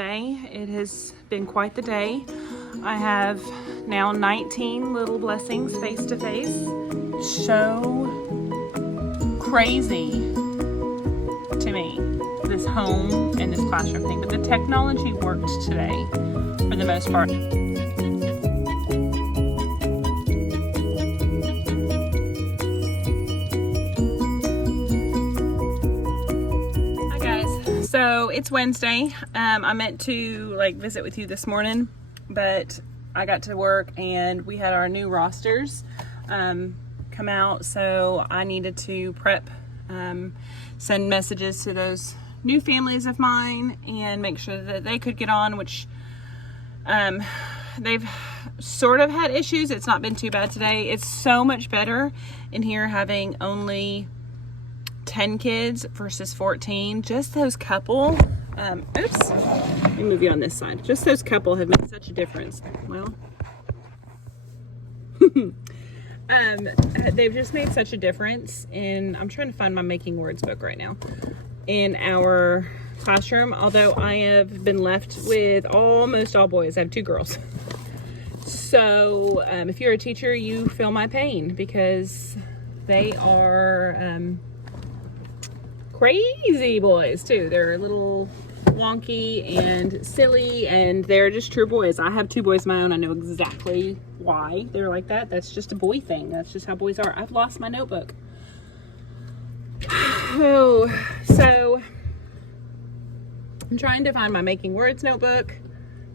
It has been quite the day. I have now 19 little blessings face to face. So crazy to me, this home and this classroom thing, but the technology worked today for the most part. So it's Wednesday. I meant to visit with you this morning, but I got to work and we had our new rosters come out, so I needed to prep, send messages to those new families of mine and make sure that they could get on, which they've sort of had issues. It's not been too bad today. It's so much better in here having only 10 kids versus 14. Just those couple, oops, let me move you on this side. Just those couple have made such a difference. Well, they've just made such a difference in, I'm trying to find my Making Words book right now, in our classroom, although I have been left with almost all boys. I have 2 girls. So if you're a teacher, you feel my pain because they are crazy boys too. They're a little wonky and silly, and they're just true boys. I have 2 boys of my own. I know exactly why they're like that. That's just a boy thing. That's just how boys are. I've lost my notebook. Oh, so I'm trying to find my Making Words notebook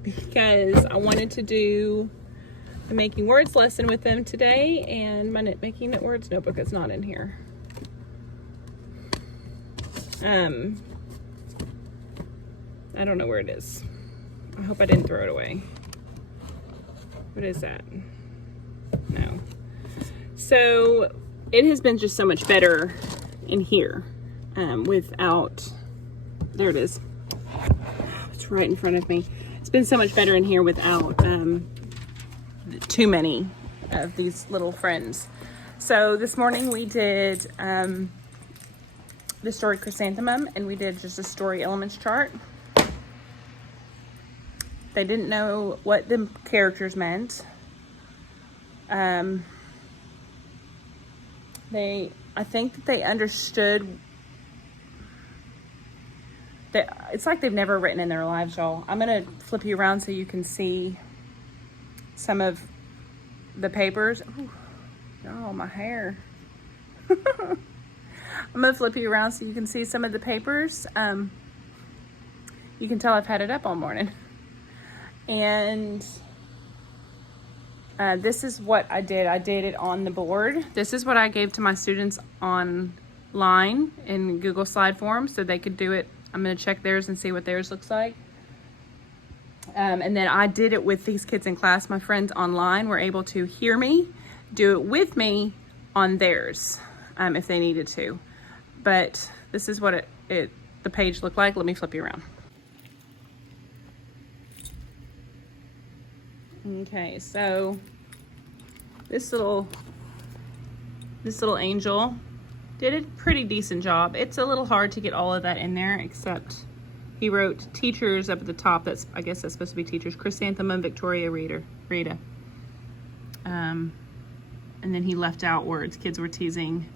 because I wanted to do the Making Words lesson with them today, and my Making Words notebook is not in here. I don't know where it is. I hope I didn't throw it away. What is that? No. So it has been just so much better in here without, there it is. It's right in front of me. It's been so much better in here without too many of these little friends. So this morning we did the story Chrysanthemum, and we did just a story elements chart. They didn't know what the characters meant. I think that they understood that it's like they've never written in their lives, y'all. I'm gonna flip you around so you can see some of the papers. Ooh, oh, my hair. I'm gonna flip you around so you can see some of the papers. You can tell I've had it up all morning. And this is what I did. I did it on the board. This is what I gave to my students online in Google slide form so they could do it. I'm gonna check theirs and see what theirs looks like. And then I did it with these kids in class. My friends online were able to hear me, do it with me on theirs if they needed to. But this is what the page looked like. Let me flip you around. Okay, so this little angel did a pretty decent job. It's a little hard to get all of that in there, except he wrote teachers up at the top. I guess that's supposed to be teachers. Chrysanthemum, Victoria, Rita. And then he left out words. Kids were teasing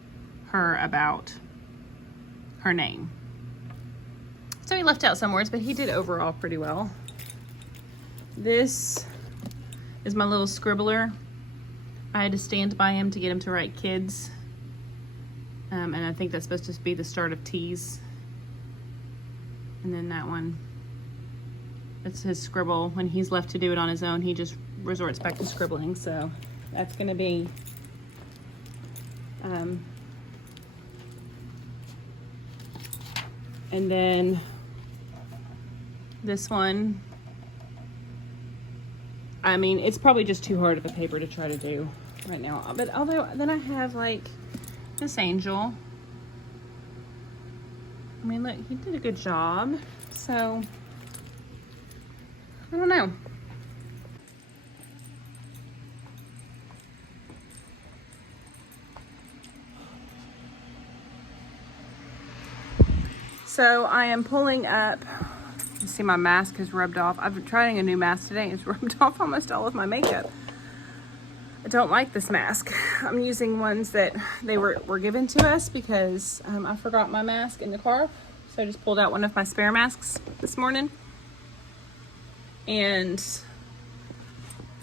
her about her name. So he left out some words, but he did overall pretty well. This is my little scribbler. I had to stand by him to get him to write kids. And I think that's supposed to be the start of tease. And then that one, that's his scribble. When he's left to do it on his own, he just resorts back to scribbling. So that's gonna be and then this one, I mean, it's probably just too hard of a paper to try to do right now. But although then I have like this angel. I mean, look, he did a good job. So I don't know. So I am pulling up see my mask has rubbed off. I've been trying a new mask today. It's rubbed off almost all of my makeup. I don't like this mask. I'm using ones that they were given to us because I forgot my mask in the car. So I just pulled out one of my spare masks this morning. And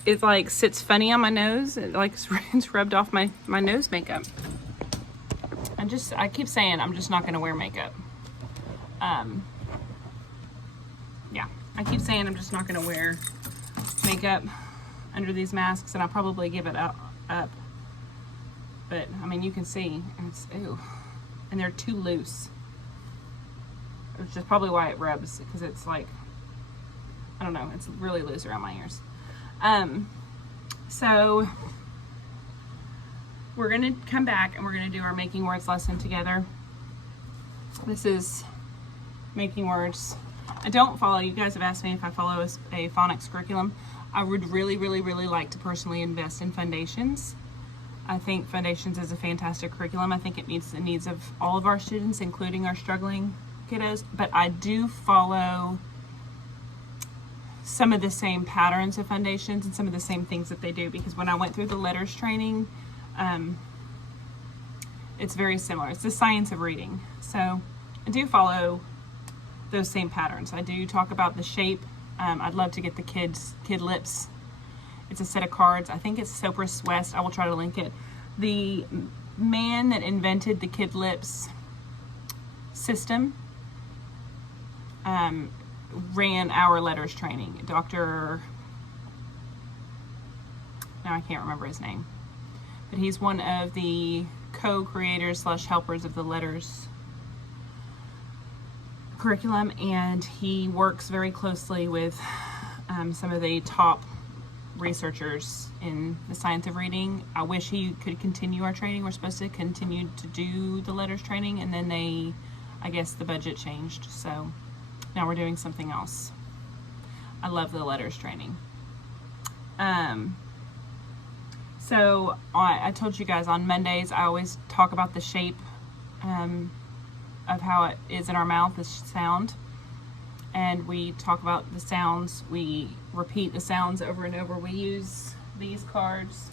it like sits funny on my nose. It like it's rubbed off my nose makeup. I keep saying I'm just not gonna wear makeup. Yeah, I keep saying I'm just not gonna wear makeup under these masks, and I'll probably give it up. But I mean, you can see it's ew, and they're too loose, which is probably why it rubs, because it's like, I don't know, it's really loose around my ears. So we're gonna come back and we're gonna do our making words lesson together. This is making words. I don't follow, you guys have asked me if I follow a phonics curriculum. I would really, really, really like to personally invest in Foundations. I think Foundations is a fantastic curriculum. I think it meets the needs of all of our students, including our struggling kiddos, but I do follow some of the same patterns of Foundations and some of the same things that they do, because when I went through the letters training, it's very similar. It's the science of reading. So I do follow those same patterns. I do talk about the shape. I'd love to get the kid lips. It's a set of cards. I think it's Sopris West. I will try to link it. The man that invented the kid lips system ran our letters training. Dr. Now I can't remember his name, but he's one of the co-creators / helpers of the letters curriculum, and he works very closely with some of the top researchers in the science of reading. I wish he could continue our training. We're supposed to continue to do the letters training, and then I guess the budget changed, so now we're doing something else. I love the letters training. So I told you guys on Mondays I always talk about the shape of how it is in our mouth, the sound, and we talk about the sounds. We repeat the sounds over and over. We use these cards.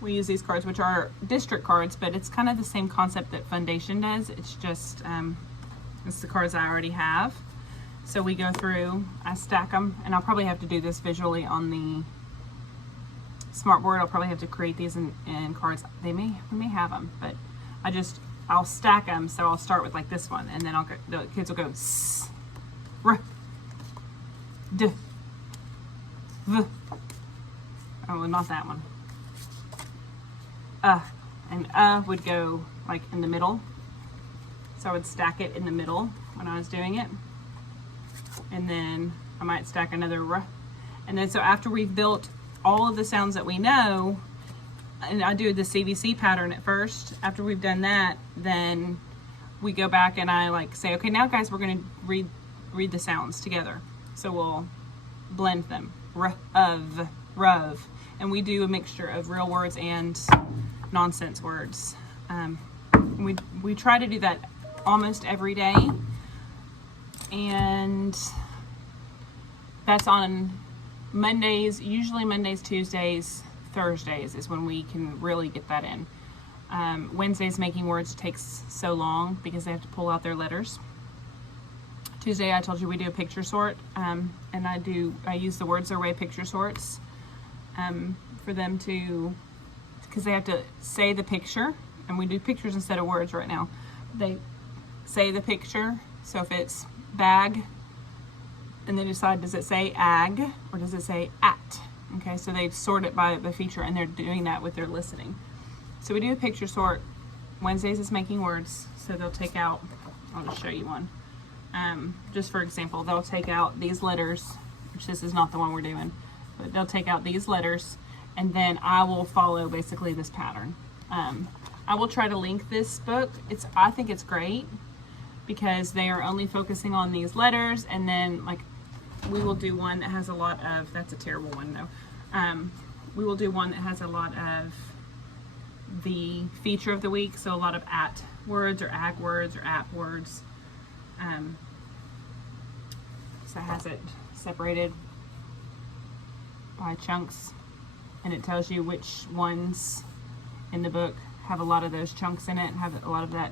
We use these cards, which are district cards, but it's kind of the same concept that Foundation does. It's just it's the cards I already have. So we go through, I stack them, and I'll probably have to do this visually on the smartboard. I'll probably have to create these in cards. We may have them, but I'll stack them. So I'll start with like this one, and then the kids will go s, r, d, v. Oh, not that one. And would go like in the middle. So I would stack it in the middle when I was doing it. And then I might stack another r. And then so after we've built all of the sounds that we know, and I do the CVC pattern at first. After we've done that, then we go back and I like say, okay, now guys, we're going to read the sounds together. So we'll blend them. R, of, ruv. And we do a mixture of real words and nonsense words. We try to do that almost every day. And that's on Mondays, usually Mondays, Tuesdays, Thursdays is when we can really get that in. Wednesdays making words takes so long because they have to pull out their letters. Tuesday I told you we do a picture sort, and I use the Words Their Way picture sorts for them to, because they have to say the picture, and we do pictures instead of words right now. They say the picture, so if it's bag, and they decide, does it say ag or does it say at? Okay, so they sort it by the feature, and they're doing that with their listening. So we do a picture sort. Wednesdays is making words, so they'll take out, I'll just show you one. Just for example, they'll take out these letters, which this is not the one we're doing, but they'll take out these letters, and then I will follow basically this pattern. I will try to link this book. I think it's great because they are only focusing on these letters, and then like we will do one that has a lot of, that's a terrible one though. We will do one that has a lot of the feature of the week, so a lot of at words or ag words or app words. So it has it separated by chunks, and it tells you which ones in the book have a lot of those chunks in it, have a lot of that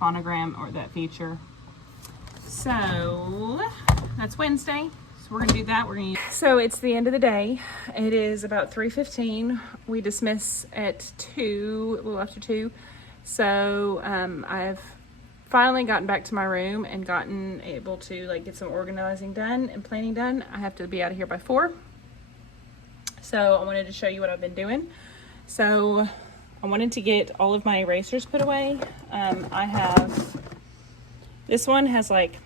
phonogram or that feature. So that's Wednesday. So we're gonna do that. So it's the end of the day. It is about 3:15. We dismiss at 2, a little after 2. So I've finally gotten back to my room and gotten able to like get some organizing done and planning done. I have to be out of here by 4. So I wanted to show you what I've been doing. So I wanted to get all of my erasers put away. I have, this one has like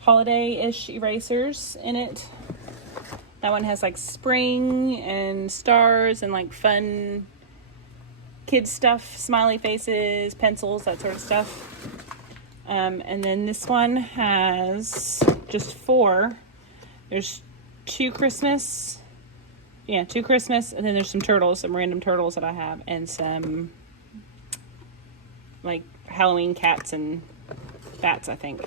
holiday-ish erasers in it. That one has like spring and stars and like fun kids stuff, smiley faces, pencils, that sort of stuff. And then this one has just 4. There's 2 Christmas, and then there's some turtles, some random turtles that I have, and some like Halloween cats and bats, I think.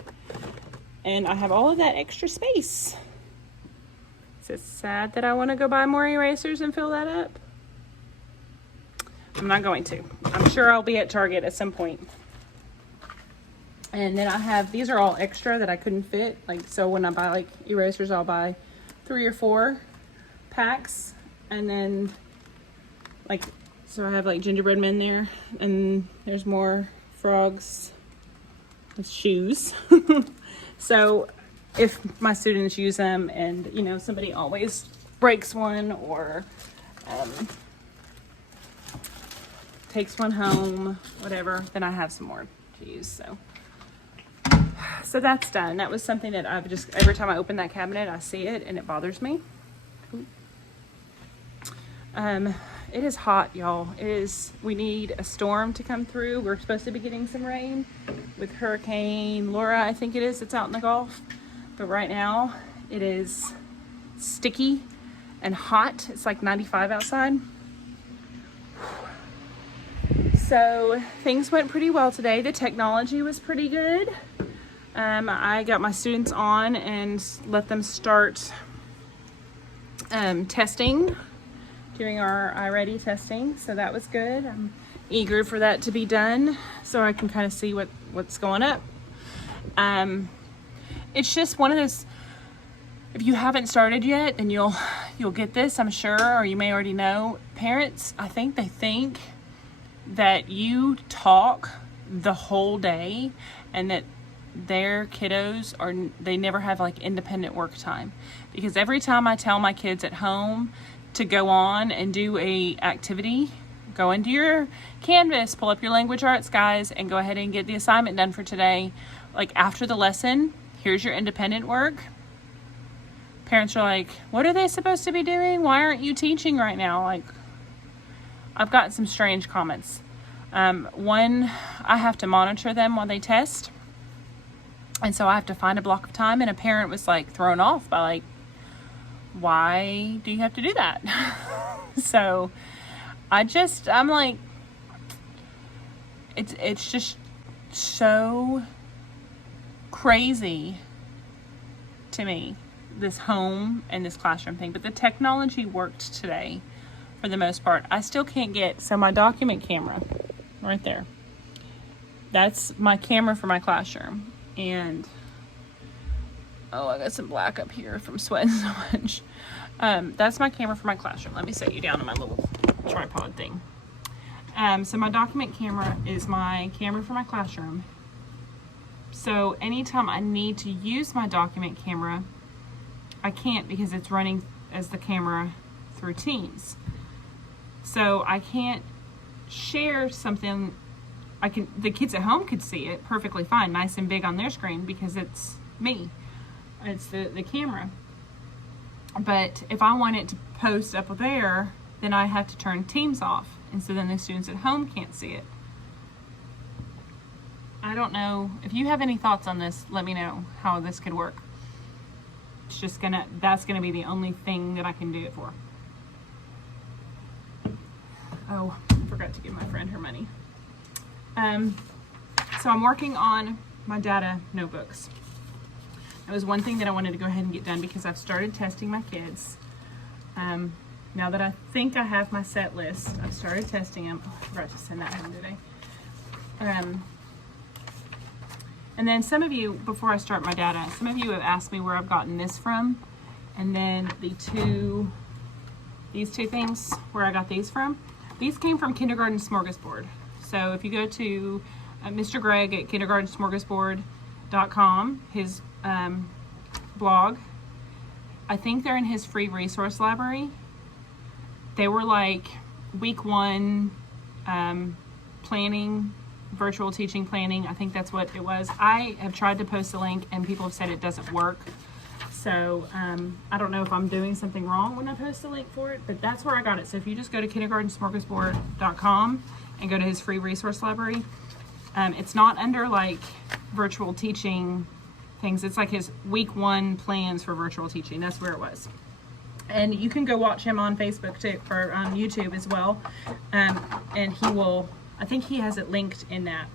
And I have all of that extra space. Is it sad that I want to go buy more erasers and fill that up? I'm not going to. I'm sure I'll be at Target at some point. And then I have, these are all extra that I couldn't fit. Like, so when I buy like erasers, I'll buy 3 or 4 packs. And then like, so I have like gingerbread men there, and there's more frogs with shoes. So if my students use them and, you know, somebody always breaks one or takes one home, whatever, then I have some more to use. So that's done. That was something that I've just, every time I open that cabinet, I see it and it bothers me. It is hot, y'all. We need a storm to come through. We're supposed to be getting some rain with Hurricane Laura, I think it is. It's out in the Gulf. But right now it is sticky and hot. It's like 95 outside. So things went pretty well today. The technology was pretty good. I got my students on and let them start testing during our iReady testing, so that was good. I'm eager for that to be done so I can kind of see what's going up. It's just one of those, if you haven't started yet, and you'll get this, I'm sure, or you may already know, parents, I think they think that you talk the whole day and that their kiddos they never have like independent work time. Because every time I tell my kids at home to go on and do a activity, go into your Canvas, pull up your language arts, guys, and go ahead and get the assignment done for today. Like after the lesson, here's your independent work. Parents are like, what are they supposed to be doing? Why aren't you teaching right now? Like, I've got some strange comments. One, I have to monitor them while they test. And so I have to find a block of time, and a parent was like thrown off by like, why do you have to do that? So I'm like, it's just so crazy to me, this home and this classroom thing. But the technology worked today for the most part. I still can't get, so my document camera right there, that's my camera for my classroom. And oh, I got some black up here from sweating so much. That's my camera for my classroom. Let me set you down on my little tripod thing. So my document camera is my camera for my classroom. So anytime I need to use my document camera, I can't, because it's running as the camera through Teams. So I can't share something. The kids at home could see it perfectly fine, nice and big on their screen, because it's me. It's the camera. But if I want it to post up there, then I have to turn Teams off. And so then the students at home can't see it. I don't know. If you have any thoughts on this, let me know how this could work. It's just that's gonna be the only thing that I can do it for. Oh, I forgot to give my friend her money. So I'm working on my data notebooks. It was one thing that I wanted to go ahead and get done because I've started testing my kids. Now that I think I have my set list, I've started testing them. Oh, I forgot to send that home today. And then some of you, before I start my data, some of you have asked me where I've gotten this from. And then these two things, where I got these from. These came from Kindergarten Smorgasbord. So if you go to Mr. Greg at kindergartensmorgasbord.com, his blog, I think they're in his free resource library. They were like week 1 planning, virtual teaching planning. I think that's what it was. I have tried to post a link and people have said it doesn't work. So I don't know if I'm doing something wrong when I post a link for it, but that's where I got it. So if you just go to kindergartensmorgasbord.com and go to his free resource library, it's not under like virtual teaching things. It's like his week 1 plans for virtual teaching. That's where it was. And you can go watch him on Facebook too, or on YouTube as well. And he will, I think he has it linked in that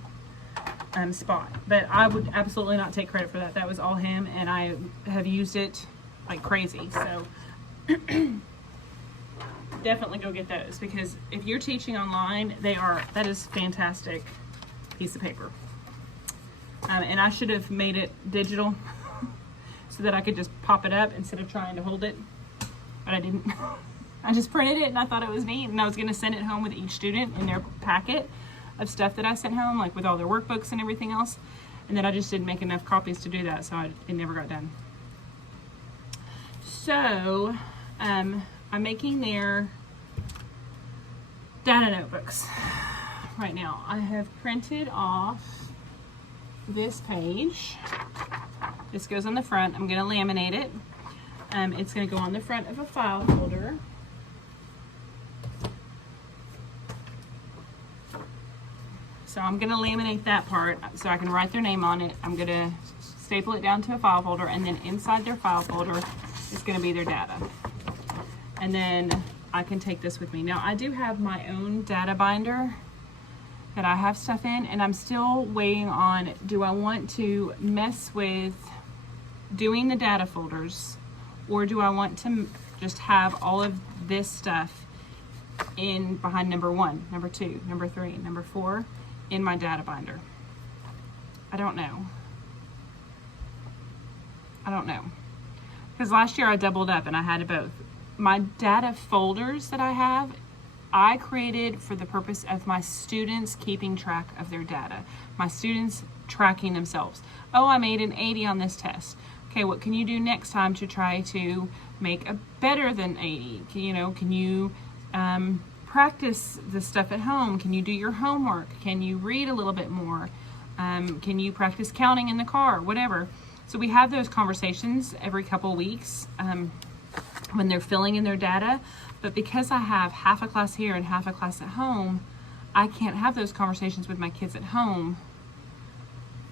spot, but I would absolutely not take credit for that. That was all him, and I have used it like crazy. So definitely go get those, because if you're teaching online, that is fantastic piece of paper. And I should have made it digital so that I could just pop it up instead of trying to hold it, but I didn't. I just printed it and I thought it was neat, and I was going to send it home with each student in their packet of stuff that I sent home, like with all their workbooks and everything else. And then I just didn't make enough copies to do that, so it never got done. So I'm making their data notebooks right now. I have printed off this page. This goes on the front. I'm going to laminate it. It's going to go on the front of a file folder. So I'm going to laminate that part so I can write their name on it. I'm going to staple it down to a file folder, and then inside their file folder is going to be their data. And then I can take this with me. Now I do have my own data binder that I have stuff in, and I'm still waiting on, do I want to mess with doing the data folders, or do I want to just have all of this stuff in behind number 1, number 2, number 3, number 4 in my data binder? I don't know. Because last year I doubled up and I had both. My data folders that I have, I created for the purpose of my students keeping track of their data. My students tracking themselves. Oh, I made an 80 on this test. Okay, what can you do next time to try to make a better than 80? Can you practice the stuff at home? Can you do your homework? Can you read a little bit more? Can you practice counting in the car? Whatever. So we have those conversations every couple weeks when they're filling in their data. But because I have half a class here and half a class at home, I can't have those conversations with my kids at home.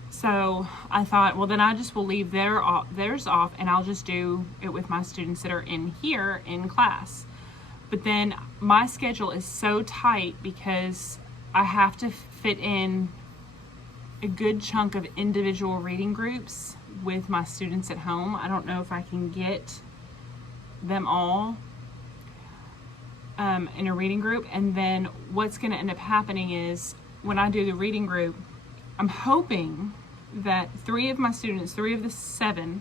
So I thought, well, then I just will leave theirs off, and I'll just do it with my students that are in here in class. But then my schedule is so tight because I have to fit in a good chunk of individual reading groups with my students at home. I don't know if I can get them all in a reading group. And then what's going to end up happening is when I do the reading group, I'm hoping that 3 of my students, 3 of the 7,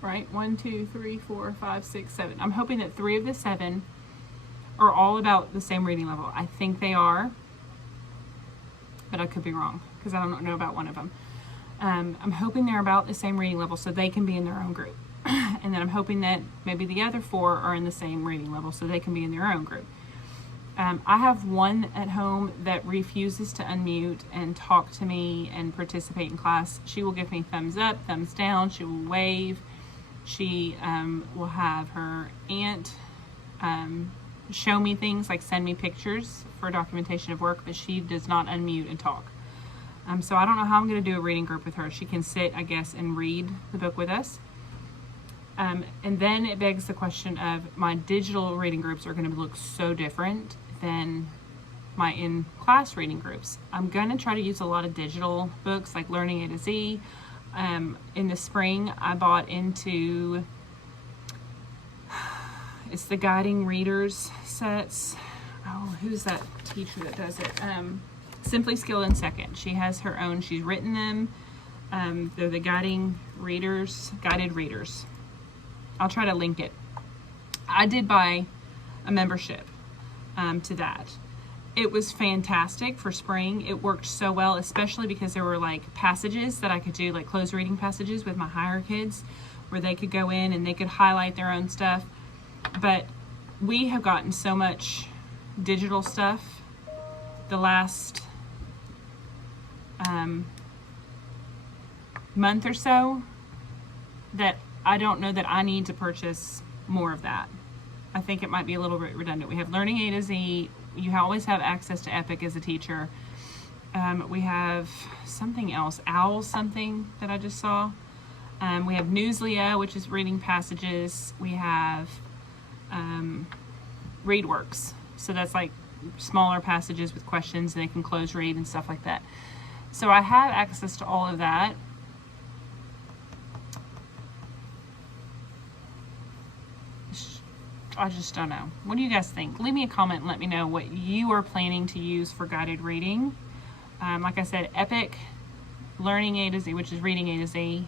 right? 1, 2, 3, 4, 5, 6, 7. I'm hoping that 3 of the 7 are all about the same reading level. I think they are, but I could be wrong because I don't know about one of them. I'm hoping they're about the same reading level so they can be in their own group. And then I'm hoping that maybe the other 4 are in the same reading level so they can be in their own group. I have one at home that refuses to unmute and talk to me and participate in class. She will give me thumbs up, thumbs down. She will wave. She will have her aunt show me things, like send me pictures for documentation of work, but she does not unmute and talk. So I don't know how I'm going to do a reading group with her. She can sit, I guess, and read the book with us. And then it begs the question of my digital reading groups are going to look so different than my in-class reading groups. I'm going to try to use a lot of digital books like Learning A to Z. In the spring, I bought into, it's the Guiding Readers sets. Oh, who's that teacher that does it? Simply Skilled in Second. She has her own, she's written them. They're the Guided Readers. I'll try to link it. I did buy a membership to that. It was fantastic for spring. It worked so well, especially because there were like passages that I could do, like closed reading passages with my higher kids, where they could go in and they could highlight their own stuff. But we have gotten so much digital stuff the last month or so that I don't know that I need to purchase more of that. I think it might be a little bit redundant. We have Learning A to Z. You always have access to Epic as a teacher. We have something else, Owl something that I just saw. We have Newslia, which is reading passages. We have ReadWorks. So that's like smaller passages with questions and they can close read and stuff like that. So I have access to all of that. I just don't know. What do you guys think? Leave me a comment and let me know what you are planning to use for guided reading. Like I said, Epic, Learning A to Z, which is Reading A to Z.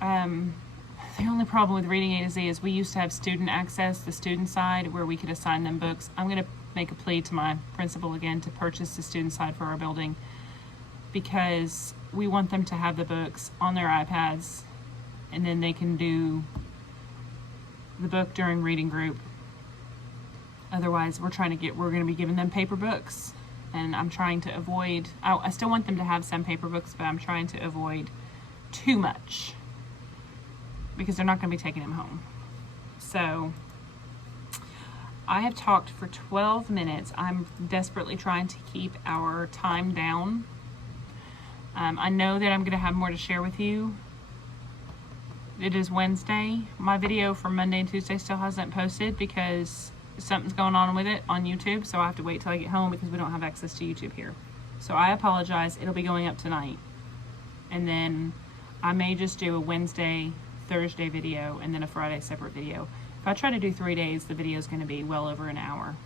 The only problem with Reading A to Z is we used to have student access, the student side, where we could assign them books. I'm going to make a plea to my principal again to purchase the student side for our building, because we want them to have the books on their iPads and then they can do the book during reading group. Otherwise, we're going to be giving them paper books, and I'm trying to avoid, I still want them to have some paper books, but I'm trying to avoid too much because they're not going to be taking them home. So I have talked for 12 minutes. I'm desperately trying to keep our time down. I know that I'm going to have more to share with you. It is Wednesday. My video for Monday and Tuesday still hasn't posted because something's going on with it on YouTube, so I have to wait till I get home because we don't have access to YouTube here. So I apologize. It'll be going up tonight. And then I may just do a Wednesday, Thursday video and then a Friday separate video. If I try to do 3 days, the video is going to be well over an hour.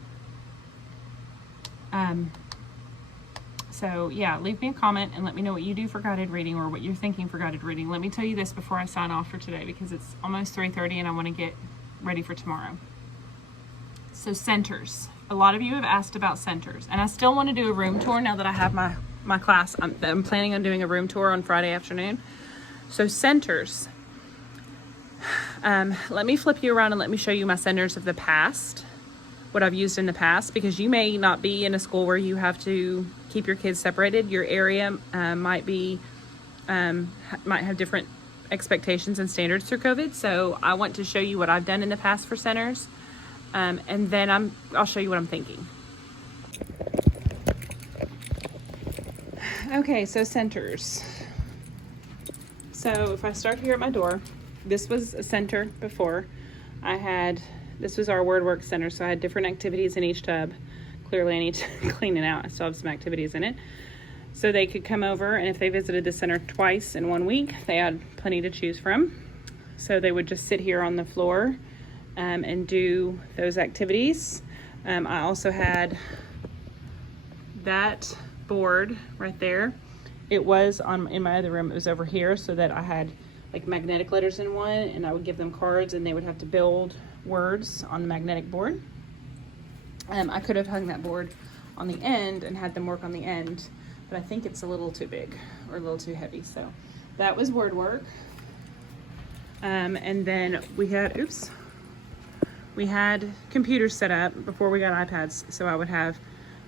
So yeah, leave me a comment and let me know what you do for guided reading or what you're thinking for guided reading. Let me tell you this before I sign off for today because it's almost 3:30 and I want to get ready for tomorrow. So centers. A lot of you have asked about centers, and I still want to do a room tour now that I have my class. I'm planning on doing a room tour on Friday afternoon. So centers. Let me flip you around and let me show you my centers of the past, what I've used in the past, because you may not be in a school where you have to keep your kids separated. Your area might have different expectations and standards through COVID. So I want to show you what I've done in the past for centers, and then I'll show you what I'm thinking. Okay, so centers. So if I start here at my door, this was a center before. This was our WordWorks center, so I had different activities in each tub. Clearly I need to clean it out. I still have some activities in it. So they could come over, and if they visited the center twice in 1 week, they had plenty to choose from. So they would just sit here on the floor and do those activities. I also had that board right there. It was in my other room. It was over here, so that I had like magnetic letters in one, and I would give them cards and they would have to build words on the magnetic board. I could have hung that board on the end and had them work on the end, but I think it's a little too big or a little too heavy. So that was word work. And then we had computers set up before we got iPads. So I would have,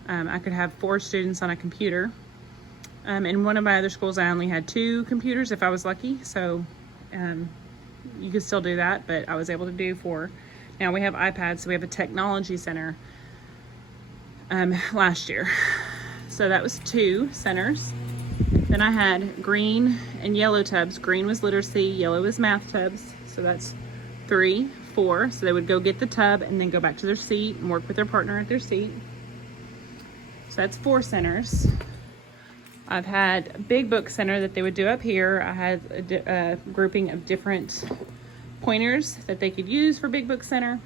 I could have 4 students on a computer. In one of my other schools, I only had 2 computers if I was lucky. So you could still do that, but I was able to do 4. Now we have iPads, so we have a technology center last year. So that was 2 centers. Then I had green and yellow tubs. Green was literacy, yellow was math tubs. So that's 3, 4. So they would go get the tub and then go back to their seat and work with their partner at their seat. So that's 4 centers. I've had a big book center that they would do up here. I had a grouping of different pointers that they could use for big book center.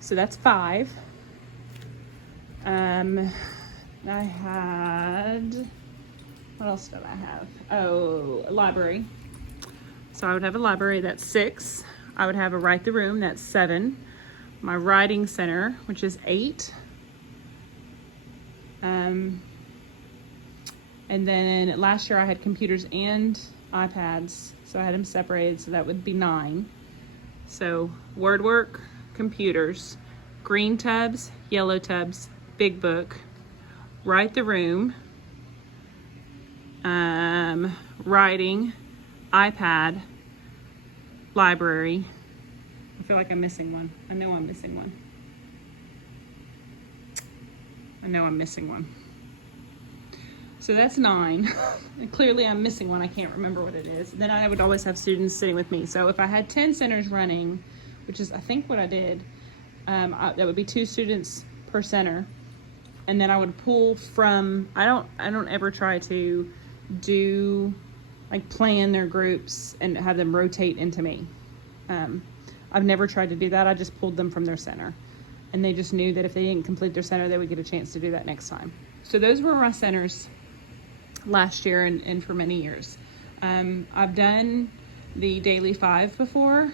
So that's 5. I had, what else did I have? Oh, a library. So I would have a library, that's 6. I would have a Write the Room, that's 7. My writing center, which is 8. And then last year I had computers and iPads, so I had them separated, so that would be 9. So word work, computers, green tubs, yellow tubs, big book, Write the Room, writing, iPad, library. I feel like I'm missing one. I know I'm missing one. So that's 9. And clearly I'm missing one. I can't remember what it is. Then I would always have students sitting with me. So if I had 10 centers running, which is I think what I did, that would be 2 students per center. And then I would pull from, I don't ever try to do, like, plan their groups and have them rotate into me. I've never tried to do that. I just pulled them from their center. And they just knew that if they didn't complete their center, they would get a chance to do that next time. So those were my centers last year and for many years. I've done the daily 5 before.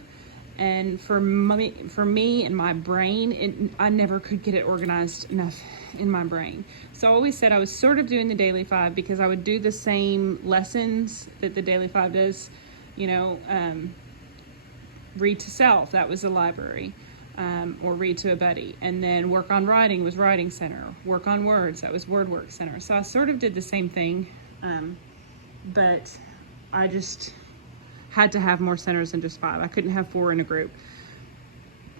And for me and my brain, I never could get it organized enough in my brain. So I always said I was sort of doing the daily 5 because I would do the same lessons that the daily 5 does. You know, read to self, that was the library, or read to a buddy. And then work on writing was writing center. Work on words, that was word work center. So I sort of did the same thing, but I just had to have more centers than just 5. I couldn't have 4 in a group.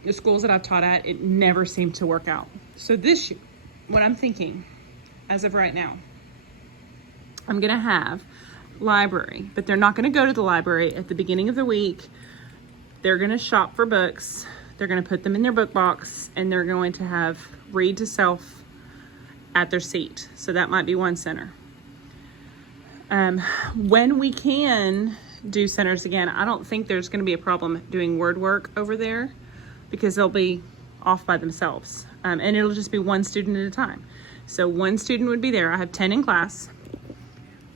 The schools that I've taught at, it never seemed to work out. So this year, what I'm thinking, as of right now, I'm gonna have library, but they're not gonna go to the library at the beginning of the week. They're gonna shop for books. They're gonna put them in their book box, and they're going to have read to self at their seat. So that might be 1 center. When we can do centers again, I don't think there's going to be a problem doing word work over there because they'll be off by themselves, and it'll just be 1 student at a time. So 1 student would be there. I have 10 in class.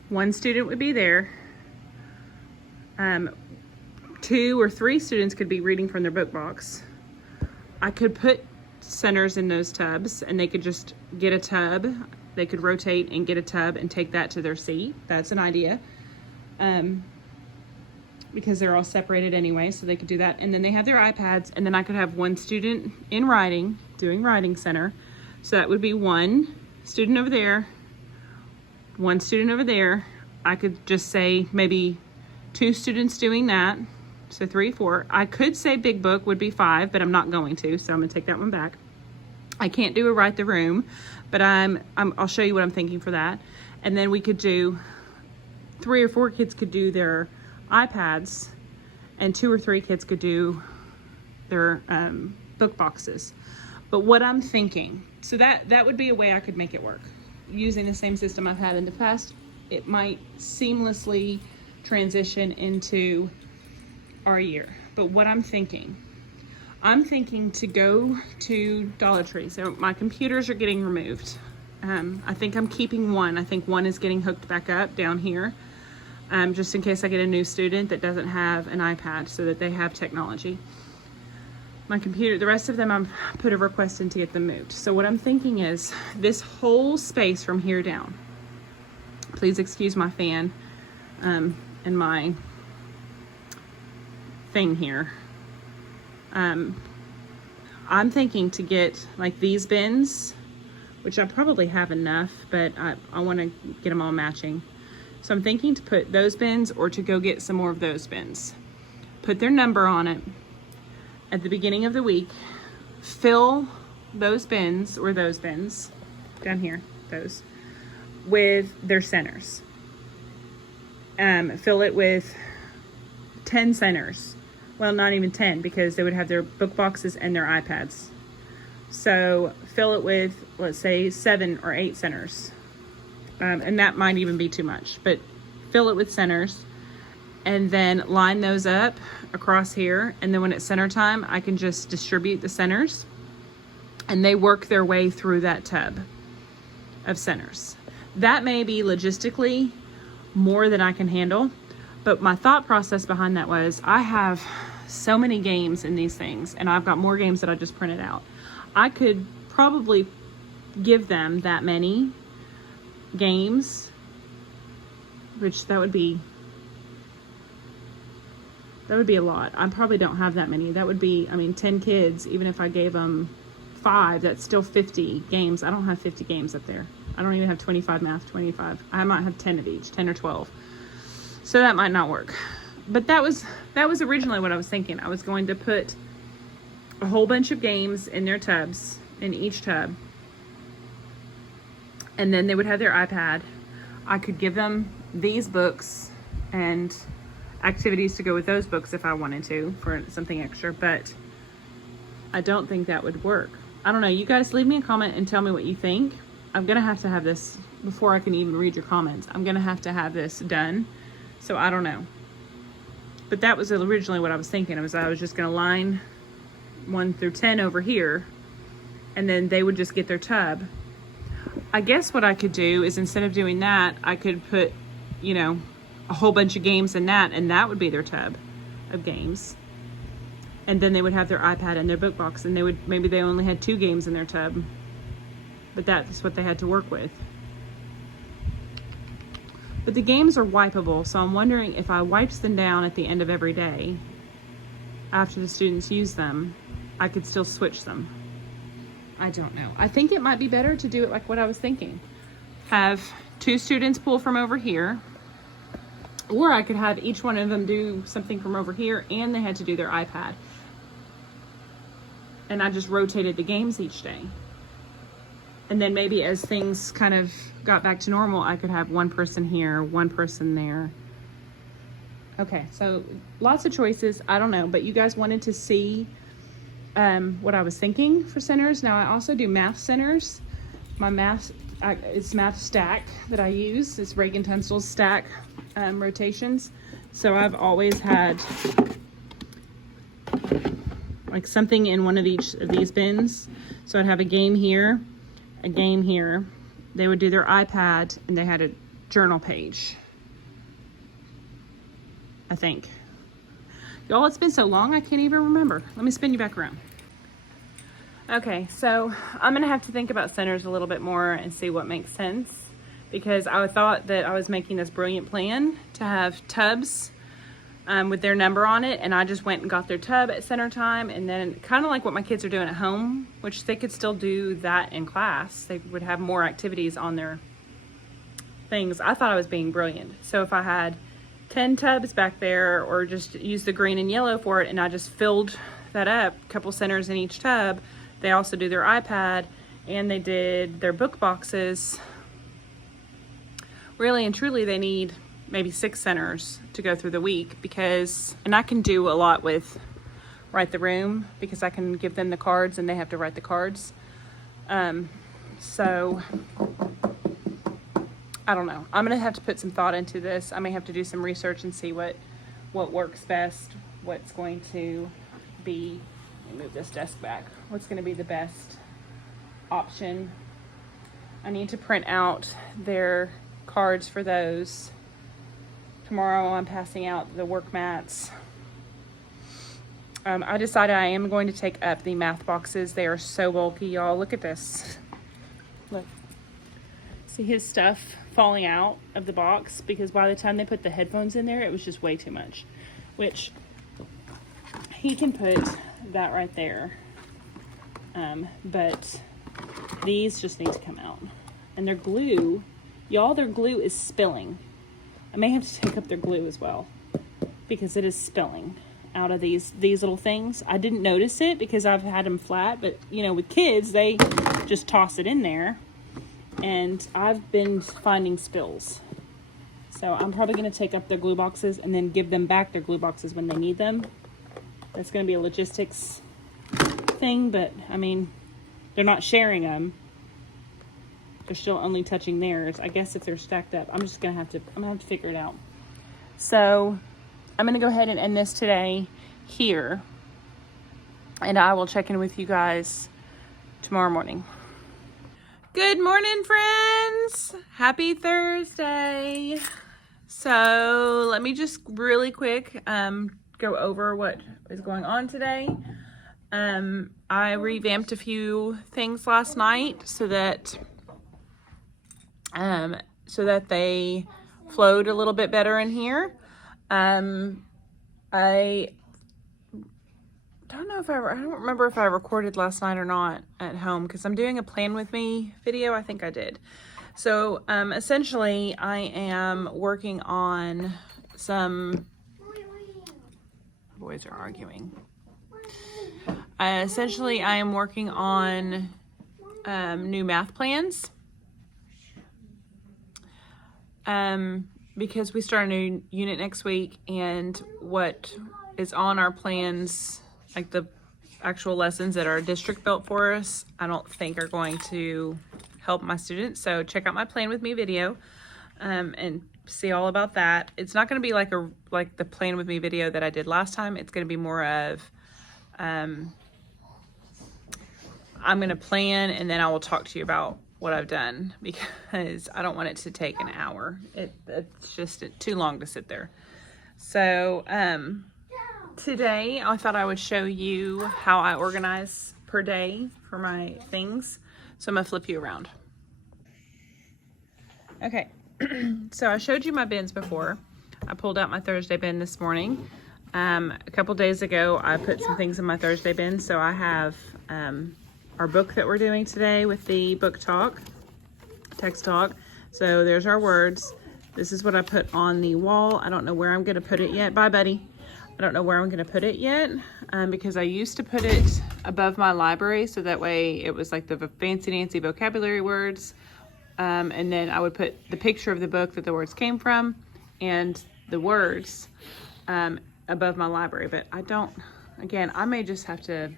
1 student would be there. 2 or 3 students could be reading from their book box. I could put centers in those tubs, and they could just get a tub. They could rotate and get a tub and take that to their seat. That's an idea. Because they're all separated anyway, so they could do that. And then they have their iPads, and then I could have 1 student in writing, doing writing center. So that would be 1 student over there, 1 student over there. I could just say maybe 2 students doing that, so 3, 4. I could say big book would be 5, but I'm not going to, so I'm gonna take that one back. I can't do a Write the Room, but I'll show you what I'm thinking for that. And then we could do 3 or 4 kids could do their iPads, and 2 or 3 kids could do their book boxes. But what I'm thinking, so that would be a way I could make it work. Using the same system I've had in the past, it might seamlessly transition into our year. But what I'm thinking to go to Dollar Tree. So my computers are getting removed. I think I'm keeping 1. I think 1 is getting hooked back up down here. Just in case I get a new student that doesn't have an iPad, so that they have technology. My computer, the rest of them, I've put a request in to get them moved. So what I'm thinking is this whole space from here down, please excuse my fan and my thing here. I'm thinking to get like these bins, which I probably have enough, but I want to get them all matching. So I'm thinking to put those bins, or to go get some more of those bins. Put their number on it at the beginning of the week. Fill those bins, or those bins, down here, those, with their centers. Fill it with 10 centers. Well, not even 10, because they would have their book boxes and their iPads. So fill it with, let's say, 7 or 8 centers. And that might even be too much, but fill it with centers and then line those up across here. And then when it's center time, I can just distribute the centers and they work their way through that tub of centers. That may be logistically more than I can handle, but my thought process behind that was I have so many games in these things, and I've got more games that I just printed out. I could probably give them that many games, which that would be a lot. I probably don't have that many. That would be, 10 kids, even if I gave them 5, that's still 50 games. I don't have 50 games up there. I don't even have 25 math, 25. I might have 10 of each, 10 or 12. So that might not work. But that was originally what I was thinking. I was going to put a whole bunch of games in their tubs, in each tub. And then they would have their iPad. I could give them these books and activities to go with those books if I wanted to for something extra, but I don't think that would work. I don't know. You guys leave me a comment and tell me what you think. I'm going to have this before I can even read your comments. I'm going to have this done. So I don't know. But that was originally what I was thinking. I was just going to line 1 through 10 over here, and then they would just get their tub. I guess what I could do is, instead of doing that, I could put, a whole bunch of games in that, and that would be their tub of games. And then they would have their iPad and their book box, and maybe they only had 2 games in their tub, but that's what they had to work with. But the games are wipeable, so I'm wondering if I wiped them down at the end of every day, after the students use them, I could still switch them. I don't know. I think it might be better to do it like what I was thinking. Have 2 students pull from over here, or I could have each one of them do something from over here, and they had to do their iPad. And I just rotated the games each day. And then maybe as things kind of got back to normal, I could have 1 person here, 1 person there. Okay, so lots of choices. I don't know, but you guys wanted to see what I was thinking for centers. Now I also do math centers. My it's math stack that I use. It's Reagan Tunstall's stack rotations. So I've always had like something in one of each of these bins. So I'd have a game here, a game here. They would do their iPad, and they had a journal page, I think. Y'all, it's been so long I can't even remember. Let me spin you back around. Okay, so I'm gonna have to think about centers a little bit more and see what makes sense, because I thought that I was making this brilliant plan to have tubs with their number on it, and I just went and got their tub at center time, and then kind of like what my kids are doing at home, which they could still do that in class. They would have more activities on their things. I thought I was being brilliant. So if I had 10 tubs back there, or just use the green and yellow for it, and I just filled that up, a couple centers in each tub. They also do their iPad, and they did their book boxes. Really and truly, they need maybe 6 centers to go through the week, and I can do a lot with Write the Room, because I can give them the cards and they have to write the cards. So I don't know. I'm gonna have to put some thought into this. I may have to do some research and see what works best, what's going to be, let me move this desk back, what's gonna be the best option. I need to print out their cards for those. Tomorrow I'm passing out the work mats. I decided I am going to take up the math boxes. They are so bulky, y'all. Look at this. Look. See his stuff falling out of the box, because by the time they put the headphones in there, it was just way too much. Which, he can put that right there. But these just need to come out. And their glue, y'all, their glue is spilling. I may have to take up their glue as well, because it is spilling out of these little things. I didn't notice it because I've had them flat, but with kids, they just toss it in there, and I've been finding spills. So I'm probably going to take up their glue boxes and then give them back their glue boxes when they need them. That's going to be a logistics thing, but they're not sharing them. they're still only touching theirs. I guess if they're stacked up, I'm gonna have to figure it out. So I'm gonna go ahead and end this today here, and I will check in with you guys tomorrow morning. Good morning, friends. Happy Thursday. So let me just really quick go over what is going on today. I revamped a few things last night so that they flowed a little bit better in here. I don't remember if I recorded last night or not at home, because I'm doing a plan with me video. I think I did. So essentially I am working on some, boys are arguing. Essentially I am working on new math plans. Because we start a new unit next week, and what is on our plans, like the actual lessons that our district built for us, I don't think are going to help my students. So check out my plan with me video and see all about that. It's not going to be like the plan with me video that I did last time. It's going to be more of I'm going to plan, and then I will talk to you about what I've done, because I don't want it to take an hour. It's just too long to sit there. So today I thought I would show you how I organize per day for my things. So I'm gonna flip you around. Okay, so I showed you my bins before. I pulled out my Thursday bin this morning. A couple days ago I put some things in my Thursday bin. So I have our book that we're doing today with the book talk, text talk. So there's our words. This is what I put on the wall. I don't know where I'm gonna put it yet. Bye, buddy. I don't know where I'm gonna put it yet because I used to put it above my library, so that way it was like the fancy Nancy vocabulary words. And then I would put the picture of the book that the words came from and the words above my library. But I don't, again, I may just have to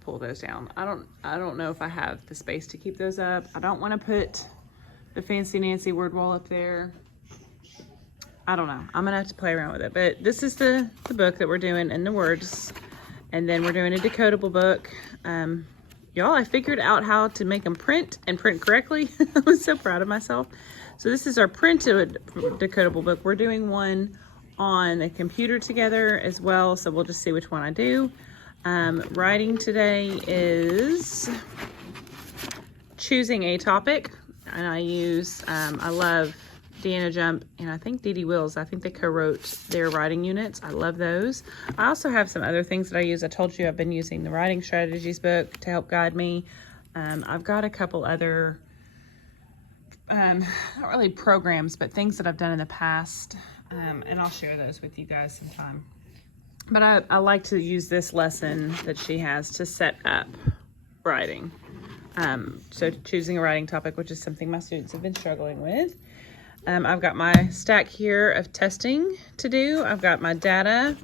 pull those down. I don't know if I have the space to keep those up. I don't want to put the fancy Nancy word wall up there. I don't know. I'm gonna have to play around with it. But this is the book that we're doing, and the words. And then we're doing a decodable book. Y'all, I figured out how to make them print and print correctly. I was so proud of myself. So this is our printed decodable book. We're doing one on the computer together as well. So we'll just see which one I do. Writing today is choosing a topic, and I use, I love Deanna Jump and I think Dee Dee Wills. I think they co-wrote their writing units. I love those. I also have some other things that I use. I told you I've been using the Writing Strategies book to help guide me. I've got a couple other, not really programs, but things that I've done in the past, and I'll share those with you guys sometime. But I like to use this lesson that she has to set up writing. So choosing a writing topic, which is something my students have been struggling with. I've got my stack here of testing to do. I've got my data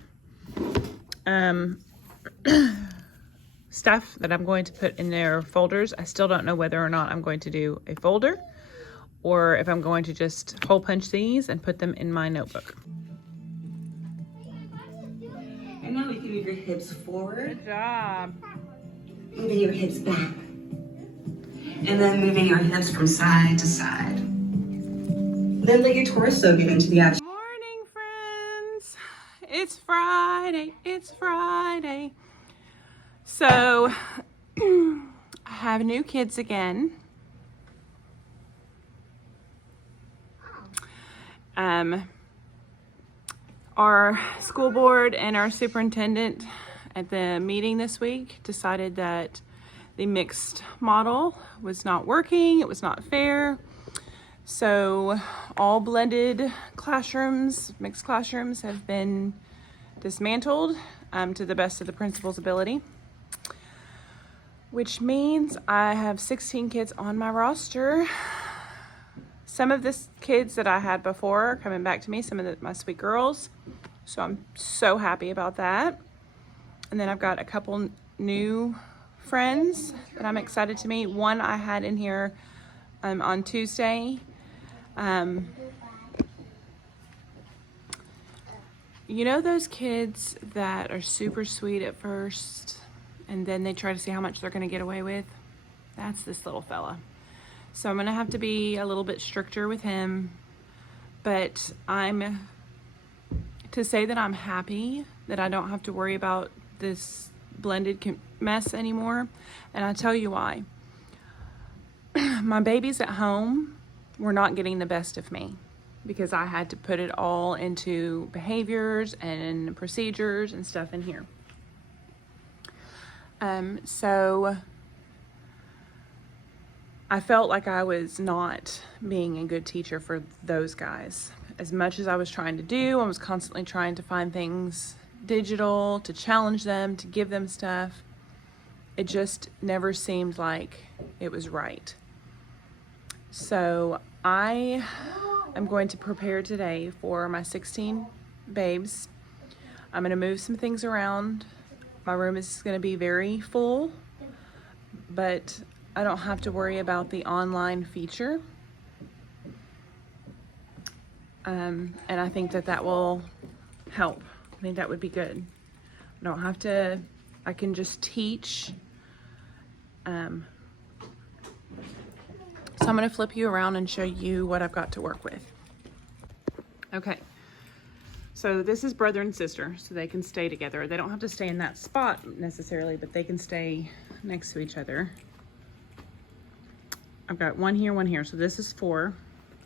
stuff that I'm going to put in their folders. I still don't know whether or not I'm going to do a folder or if I'm going to just hole punch these and put them in my notebook. And now you can move your hips forward. Good job. Moving your hips back. And then moving your hips from side to side. Then let your torso get into the action. Morning, friends. It's Friday. It's Friday. So, I have new kids again. Our school board and our superintendent at the meeting this week decided that the mixed model was not working. It was not fair. So all blended classrooms, mixed classrooms, have been dismantled to the best of the principal's ability, which means I have 16 kids on my roster. Some of the kids that I had before are coming back to me, some of my sweet girls. So I'm so happy about that. And then I've got a couple new friends that I'm excited to meet. One I had in here on Tuesday. You know those kids that are super sweet at first and then they try to see how much they're going to get away with? That's this little fella. So I'm going to have to be a little bit stricter with him, but to say that I'm happy that I don't have to worry about this blended mess anymore, and I'll tell you why. My babies at home were not getting the best of me because I had to put it all into behaviors and procedures and stuff in here. So I felt like I was not being a good teacher for those guys. As much as I was trying to do, I was constantly trying to find things digital, to challenge them, to give them stuff. It just never seemed like it was right. So I am going to prepare today for my 16 babes. I'm going to move some things around. My room is going to be very full, but I don't have to worry about the online feature. And I think that will help. I think that would be good. I don't have to, I can just teach. So I'm going to flip you around and show you what I've got to work with. Okay. So this is brother and sister, so they can stay together. They don't have to stay in that spot necessarily, but they can stay next to each other. I've got one here, so this is 4.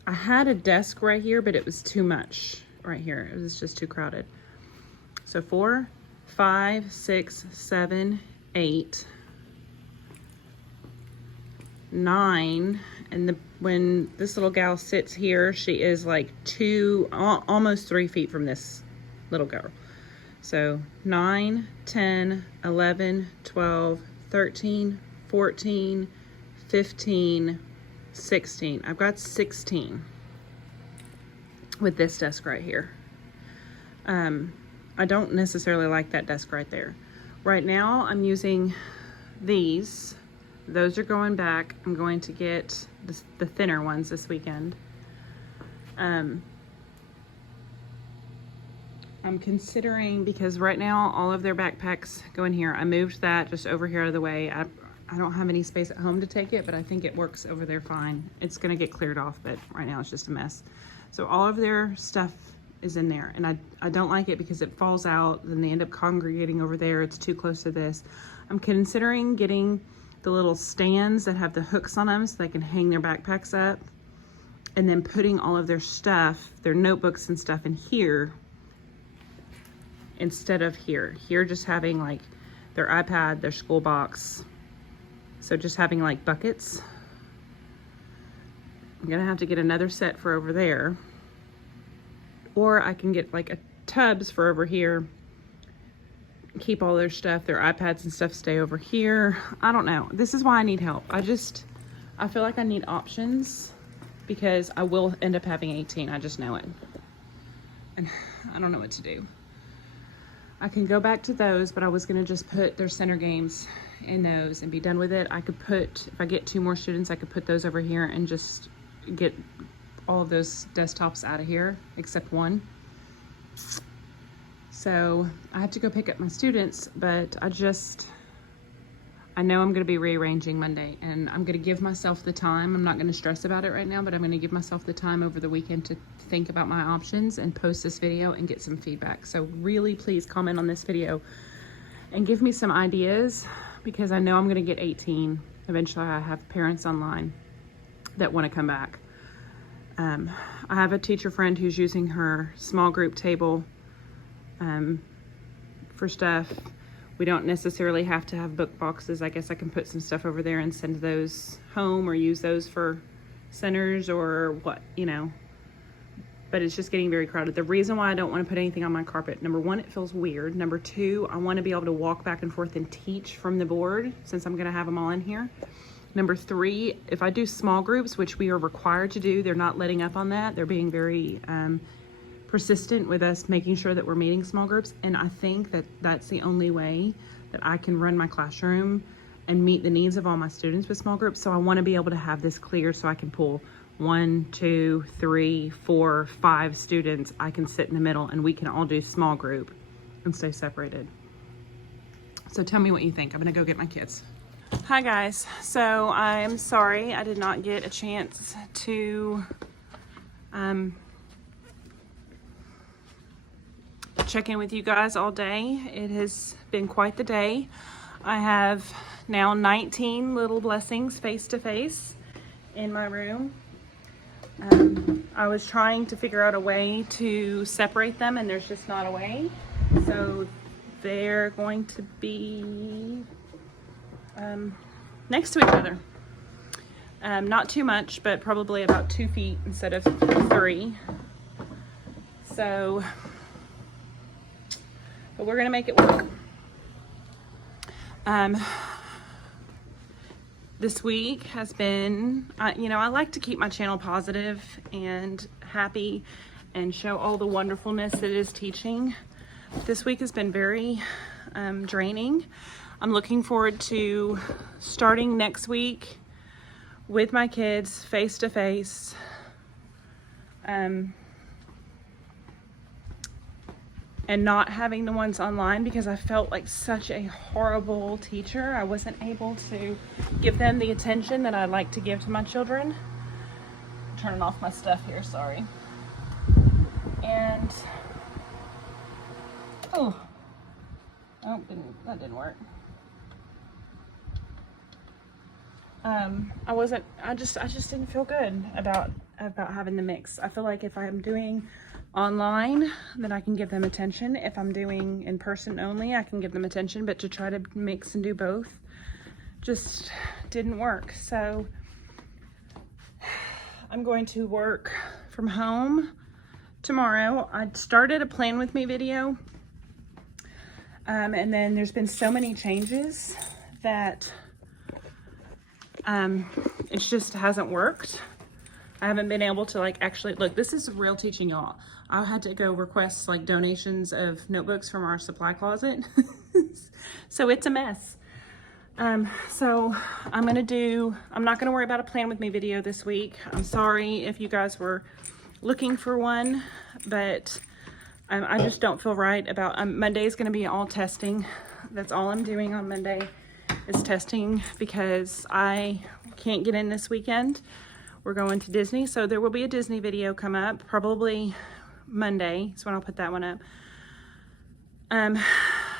I had a desk right here, but it was too much right here. It was just too crowded. So 4, 5, 6, 7, 8, 9, and when this little gal sits here, she is like almost 3 feet from this little girl. So 9, 10, 11, 12, 13, 14, 15, 16. I've got 16 with this desk right here. I don't necessarily like that desk right there. Right now I'm using these. Those are going back. I'm going to get the thinner ones this weekend. I'm considering, because right now all of their backpacks go in here. I moved that just over here out of the way. I don't have any space at home to take it, but I think it works over there fine. It's gonna get cleared off, but right now it's just a mess. So all of their stuff is in there, and I don't like it because it falls out, then they end up congregating over there. It's too close to this. I'm considering getting the little stands that have the hooks on them so they can hang their backpacks up, and then putting all of their stuff, their notebooks and stuff in here instead of here. Here just having like their iPad, their school box. So just having like buckets. I'm gonna have to get another set for over there. Or I can get like a tubs for over here. Keep all their stuff, their iPads and stuff stay over here. I don't know. This is why I need help. I feel like I need options because I will end up having 18. I just know it. And I don't know what to do. I can go back to those, but I was gonna just put their center games in those and be done with it. I could put, if I get 2 more students, I could put those over here and just get all of those desktops out of here, except one. So I have to go pick up my students, but I know I'm gonna be rearranging Monday, and I'm gonna give myself the time. I'm not gonna stress about it right now, but I'm gonna give myself the time over the weekend to think about my options and post this video and get some feedback. So really please comment on this video and give me some ideas, because I know I'm gonna get 18. Eventually I have parents online that wanna come back. I have a teacher friend who's using her small group table for stuff. We don't necessarily have to have book boxes. I guess I can put some stuff over there and send those home or use those for centers or what, you know. But it's just getting very crowded. The reason why I don't want to put anything on my carpet, number 1, it feels weird. Number 2, I want to be able to walk back and forth and teach from the board since I'm going to have them all in here. Number 3, if I do small groups, which we are required to do, they're not letting up on that. They're being very persistent with us making sure that we're meeting small groups, and I think that that's the only way that I can run my classroom and meet the needs of all my students with small groups. So I want to be able to have this clear so I can pull 1, 2, 3, 4, 5 students. I can sit in the middle and we can all do small group and stay separated. So tell me what you think. I'm gonna go get my kids. Hi guys, so I'm sorry I did not get a chance to check in with you guys all day. It has been quite the day. I have now 19 little blessings face to face in my room. I was trying to figure out a way to separate them and there's just not a way. So they're going to be next to each other. Not too much, but probably about 2 feet instead of 3. So, but we're gonna make it work. This week has been, you know, I like to keep my channel positive and happy and show all the wonderfulness that is teaching. This week has been very draining. I'm looking forward to starting next week with my kids face to face. And not having the ones online because I felt like such a horrible teacher. I wasn't able to give them the attention that I like to give to my children. I'm turning off my stuff here, sorry. And, that didn't work. I just didn't feel good about having the mix. I feel like if I'm doing online, then I can give them attention. If I'm doing in person only, I can give them attention, but to try to mix and do both just didn't work. So I'm going to work from home tomorrow. I started a plan with me video, and then there's been so many changes that it just hasn't worked. I haven't been able to like actually look. This is real teaching, y'all. I had to go request like donations of notebooks from our supply closet. So it's a mess. So I'm not gonna worry about a plan with me video this week. I'm sorry if you guys were looking for one, but I just don't feel right about, Monday is gonna be all testing. That's all I'm doing on Monday is testing because I can't get in this weekend. We're going to Disney, so there will be a Disney video come up, probably Monday is when I'll put that one up.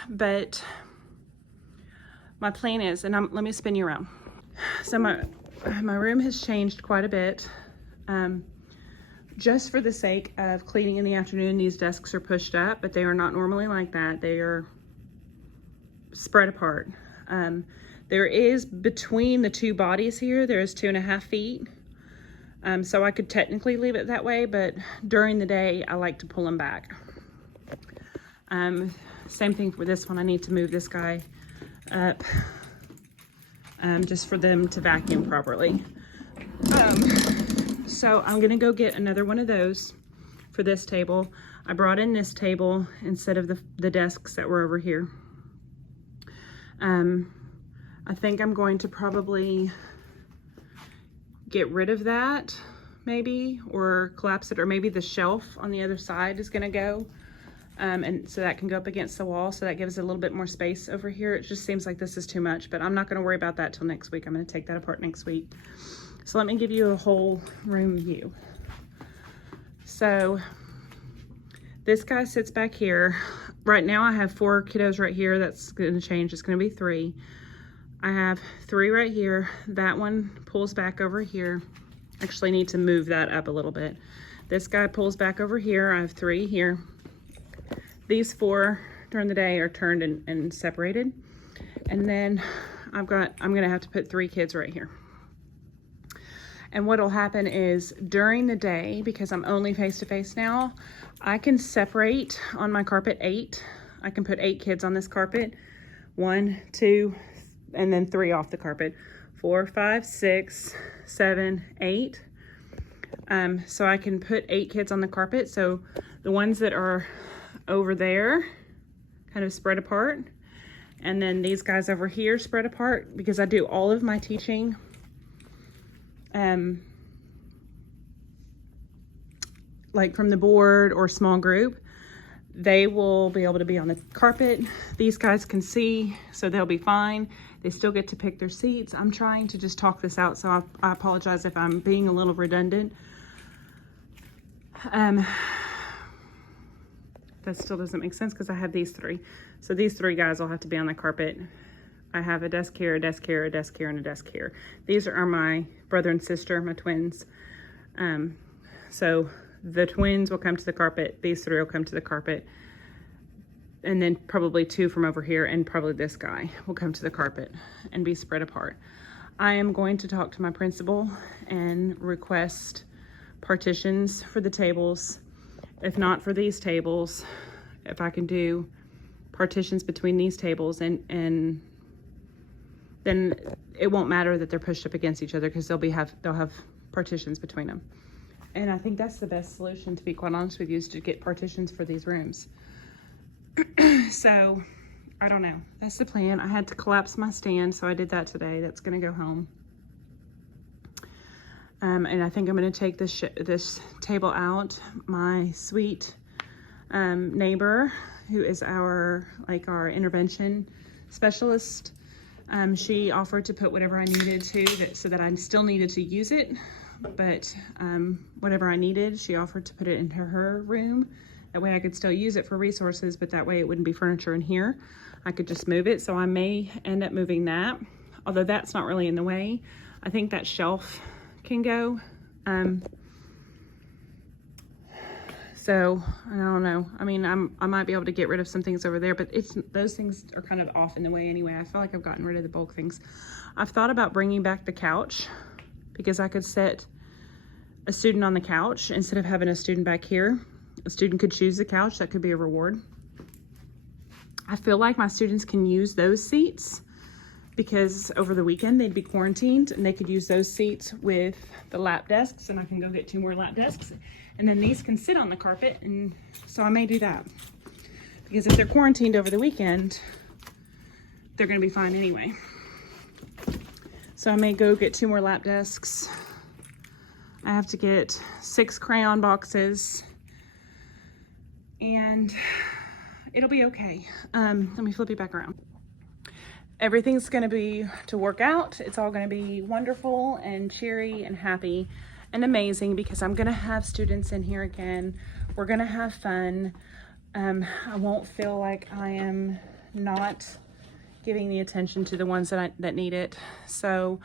But my plan is, and let me spin you around. So my room has changed quite a bit. Just for the sake of cleaning in the afternoon, these desks are pushed up, but they are not normally like that. They are spread apart. There is between the two bodies here, there is 2.5 feet. So I could technically leave it that way, but during the day, I like to pull them back. Same thing for this one. I need to move this guy up just for them to vacuum properly. So I'm gonna go get another one of those for this table. I brought in this table instead of the desks that were over here. I think I'm going to probably get rid of that maybe, or collapse it, or maybe the shelf on the other side is gonna go. And so that can go up against the wall, so that gives it a little bit more space over here. It just seems like this is too much, but I'm not gonna worry about that till next week. I'm gonna take that apart next week. So let me give you a whole room view. So this guy sits back here. Right now I have 4 kiddos right here. That's gonna change, it's gonna be 3. I have 3 right here. That one pulls back over here. Actually need to move that up a little bit. This guy pulls back over here. I have 3 here. These 4 during the day are turned and separated. And then I'm gonna have to put 3 kids right here. And what'll happen is during the day, because I'm only face-to-face now, I can separate on my carpet 8. I can put 8 kids on this carpet. 1, 2, and then 3 off the carpet. 4, 5, 6, 7, 8. So I can put 8 kids on the carpet. So the ones that are over there kind of spread apart, And then these guys over here spread apart because I do all of my teaching like from the board or small group. They will be able to be on the carpet. These guys can see, so they'll be fine. They still get to pick their seats. I'm trying to just talk this out, so I apologize if I'm being a little redundant. That still doesn't make sense because I have these three. So these three guys will have to be on the carpet. I have a desk here, a desk here, a desk here, and a desk here. These are my brother and sister, my twins. So the twins will come to the carpet. These three will come to the carpet. And then probably two from over here, and probably this guy will come to the carpet and be spread apart. I am going to talk to my principal and request partitions for the tables. If not for these tables, if I can do partitions between these tables, and then it won't matter that they're pushed up against each other because they'll have partitions between them. And I think that's the best solution, to be quite honest with you, is to get partitions for these rooms. So, I don't know. That's the plan. I had to collapse my stand, so I did that today. That's going to go home. And I think I'm going to take this table out. My sweet neighbor, who is our intervention specialist, she offered to put whatever I needed to, so that I still needed to use it. But whatever I needed, she offered to put it into her room. That way I could still use it for resources, but that way it wouldn't be furniture in here. I could just move it. So I may end up moving that, although that's not really in the way. I think that shelf can go. So I don't know. I mean, I might be able to get rid of some things over there, but those things are kind of off in the way anyway. I feel like I've gotten rid of the bulk things. I've thought about bringing back the couch, because I could set a student on the couch instead of having a student back here. A student could choose the couch. That could be a reward. I feel like my students can use those seats because over the weekend they'd be quarantined, and they could use those seats with the lap desks, and I can go get 2 more lap desks, and then these can sit on the carpet. And so I may do that, because if they're quarantined over the weekend, they're going to be fine anyway. So I may go get 2 more lap desks. I have to get 6 crayon boxes, and it'll be okay. Let me flip it back around. Everything's gonna be to work out. It's all gonna be wonderful and cheery and happy and amazing, because I'm gonna have students in here again. We're gonna have fun. I won't feel like I am not giving the attention to the ones that need it. So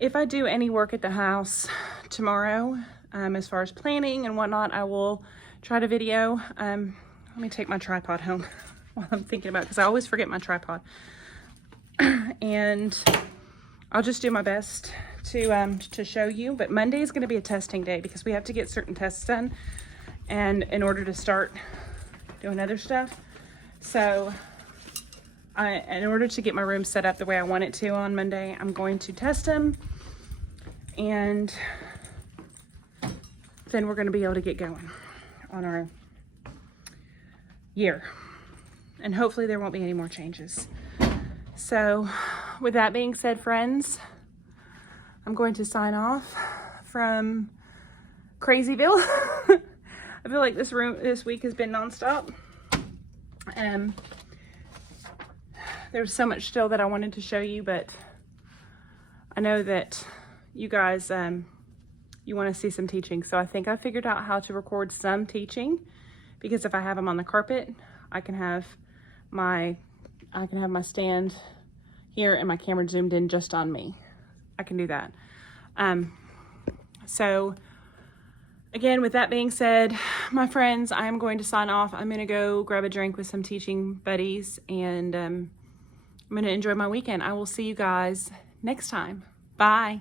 if I do any work at the house tomorrow, as far as planning and whatnot, I will try to video. Let me take my tripod home while I'm thinking about it, because I always forget my tripod. And I'll just do my best to show you. But Monday is going to be a testing day, because we have to get certain tests done, and in order to start doing other stuff. So in order to get my room set up the way I want it to on Monday, I'm going to test them, and then we're going to be able to get going on our year, and hopefully there won't be any more changes. So with that being said, friends, I'm going to sign off from Crazyville. I feel like this week has been nonstop. There's so much still that I wanted to show you, but I know that you guys, you want to see some teaching. So I think I figured out how to record some teaching, because if I have them on the carpet, I can have my stand here and my camera zoomed in just on me. I can do that. So again, with that being said, my friends, I am going to sign off. I'm going to go grab a drink with some teaching buddies, and I'm going to enjoy my weekend. I will see you guys next time. Bye.